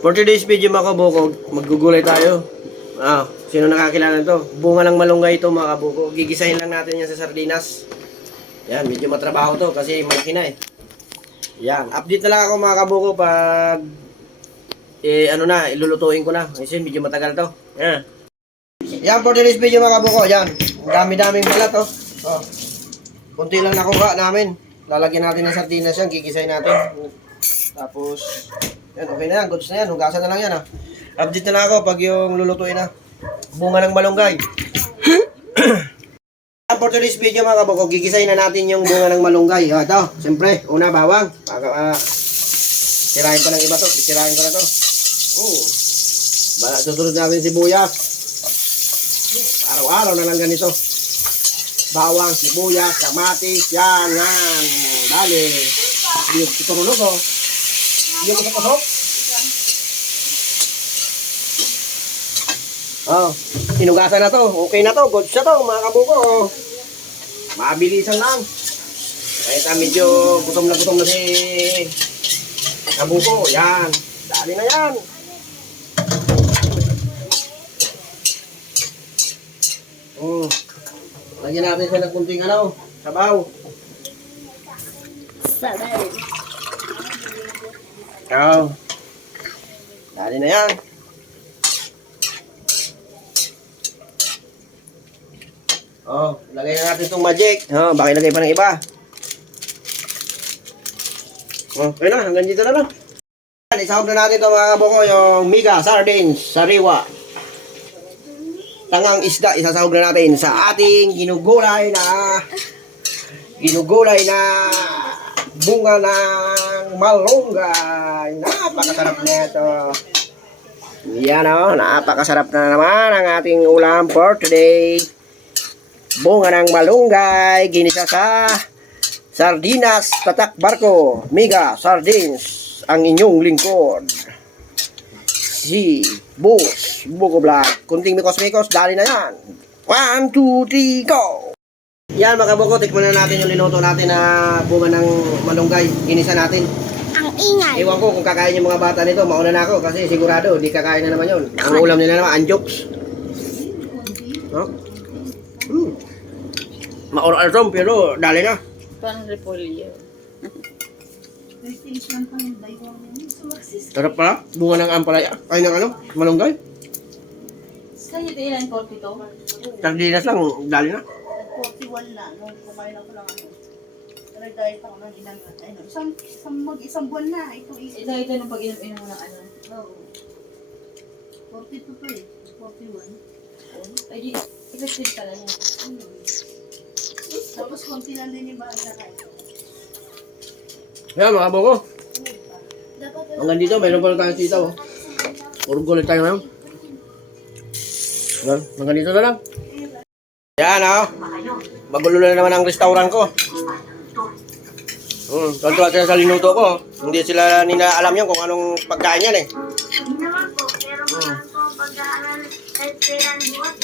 For today's video mga kabukog, maggugulay tayo. Sino nakakilala to? Bunga ng malunggay ito mga kabukog. Gigisahin lang natin yan sa sardinas. Yan, medyo matrabaho to kasi malaki na eh. Yan, update na lang ako mga kabukog pag ilulutuin ko na. Kasi medyo matagal to. Yan. Yan for today's video mga kabukog. Yan, ang dami-daming balat to. Kunti lang nakuha namin. Lalagyan natin ng sardinas yan, gigisahin natin. Tapos yan, okay na yan, goods na yan, hugasan na lang yan Update na lang ako pag yung lulutuin na. Bunga ng malunggay. For today's video mga kabukog, gigisahin na natin yung bunga ng malunggay. Ito, siyempre, una bawang. Sirahin ko ng iba to, sirahin ko na to. Susunod natin sibuyas. Araw-araw na lang ganito. Bawang, sibuyas, kamatis, yan. Dali. Ito rulo ko. Yung pasok-pasok. Hinugasan na to. Okay na to. Goods na to mga kabuko. Mabilisan lang. Kahit medyo gutom na si kabuko. Yan. Dali na yan. Lagyan natin siya ng kunting sabaw. Dali na yan. Lagay na natin itong magic. Baka ilagay pa ng iba. Okay na, hanggang dito na lang. Isahog na natin ito mga kaboko, yung Mega Sardines Sariwa. Tangang isda, isasahog na natin sa ating ginugulay na bunga ng malunggay. Napakasarap na ito. Yan napakasarap na naman ang ating ulam for today. Bunga ng malunggay, ginisa sa sardinas, tatak barko, Mega Sardines, ang inyong lingkod. Si Boss Buko Vlog. Kunting mikos-mikos, dali na yan. 1, 2, 3, go! Yan mga kabuko, tikman na natin yung linuto natin na bunga ng malunggay. Ginisa natin. Ang ingay. Iwan ko kung kakain yung mga bata nito. Mauna na ako kasi sigurado, di kakain na naman yun. Ang ulam nila naman, anjoks. Maor-alsom pero dali na. Parang repolyo. Sarap pala, bunga ng ampalaya. Ay ng malunggay. Saan ito ilan? 42? Sardinas lang, dali na. 41 na. Nung kumain ako lang nag-diet ako ng isang buwan na. Ito nung pag-inom mo ng Oo. 42 to 41. Ay, effective pala niya. Tapos konti lang din yung bahay na kain. Yan mga kaboko. Hanggang dito, mayroon pa lang tayong sitaw. Puro gulit tayo ngayon. Yan, hanggang dito na lang. Yan magulo na naman ang restaurant ko. Tuntua sila sa linuto ko. Hindi sila alam yun kung anong pagkain yan Hindi naman po, pero meron po pag-aaral kahit kailan buwan.